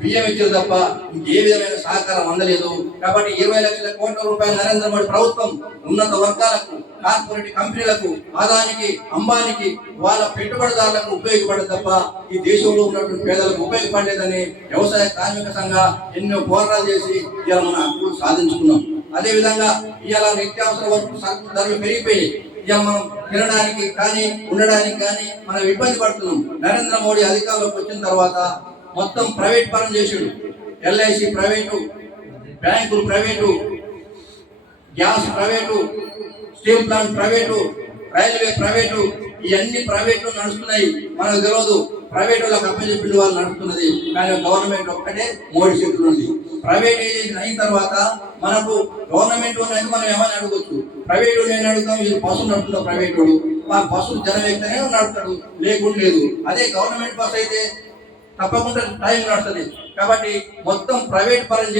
బియ్యం ఇచ్చారు తప్ప ఇంకే విధమైన సహకారం అందలేదు. కాబట్టి ఇరవై లక్షల కోట్ల రూపాయలు నరేంద్ర మోడీ ప్రభుత్వం ఉన్నత వర్గాలకు కార్పొరేట్ కంపెనీలకు ఆదానికి అంబానికి వాళ్ళ పెట్టుబడిదారులకు ఉపయోగపడదు తప్ప ఈ దేశంలో ఉన్నటువంటి పేదలకు ఉపయోగపడలేదని వ్యవసాయ కార్మిక సంఘ ఎన్నో పోరాటాలు చేసి ఇవాళ మన హక్కులు సాధించుకున్నాం. అదే విధంగా ఇవాళ నిత్యావసర వరకు సరుకుల ధరలు పెరిగిపోయి ఇవాళ మనం తినడానికి కానీ ఉండడానికి కానీ మనం ఇబ్బంది పడుతున్నాం. నరేంద్ర మోడీ అధికారంలోకి వచ్చిన తర్వాత మొత్తం ప్రైవేట్ పరం చేసాడు. ఎల్ఐసి ప్రైవేటు బ్యాంకులు private gas private steel plant private railway private ఇవన్నీ ప్రైవేట్లు నడుస్తున్నాయి. మనకు తెలియదు ప్రైవేట్ వాళ్ళకి అప్పచెప్పిన వాళ్ళు నడుస్తున్నది. కానీ గవర్నమెంట్ ఒక్కటే మోడీ చేతులు ఉంది. ప్రైవేటైజేషన్ అయిన తర్వాత మనకు గవర్నమెంట్ ఉన్నది మనం ఏమని అడగొచ్చు? ప్రైవేట్ నేను అడుగుతాం? ఇది బస్సు నడుపుతాం ప్రైవేట్ వాడు మా బస్సు జనం ఎక్కనే నడుపుతాడు. లేకుండా లేదు. అదే గవర్నమెంట్ బస్ అయితే తప్పకుండా టైం నడుస్తుంది కాబట్టి మొత్తం ప్రైవేట్ పరం